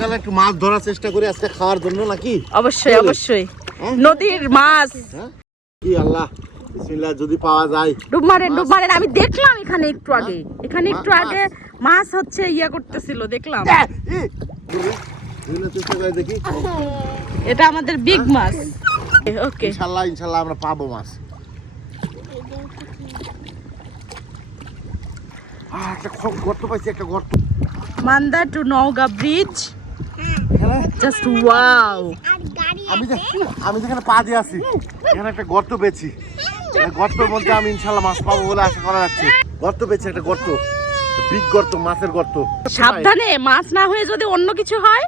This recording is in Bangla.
সকালে একটু মাছ ধরার চেষ্টা করি আজকে খাওয়ার জন্য নাকি? অবশ্যই অবশ্যই নদীর মাছ। কি আল্লাহ, বিসমিল্লাহ, যদি পাওয়া যায়। ডুব মারেন আমি দেখলাম এখানে একটু আগে মাছ হচ্ছে ইয়া করতেছিল দেখলাম। দেখি, এটা আমাদের বিগ মাছ। ওকে, ইনশাল্লাহ আমরা পাবো মাছ। একটা গর্ত পাইছি, একটা গর্ত। Manda to Naogaon bridge, just wow. আমি যেখানে পা দিয়ে আছি এখানে একটা গর্ত পেয়েছি। গর্তের মধ্যে আমি ইনশাল্লাহ মাছ পাবো বলে আশা করা যাচ্ছে। গর্ত পেয়েছি, একটা গর্ত, বিগ গর্ত, মাছের গর্ত। সাবধানে, মাছ না হয়ে যদি অন্য কিছু হয়।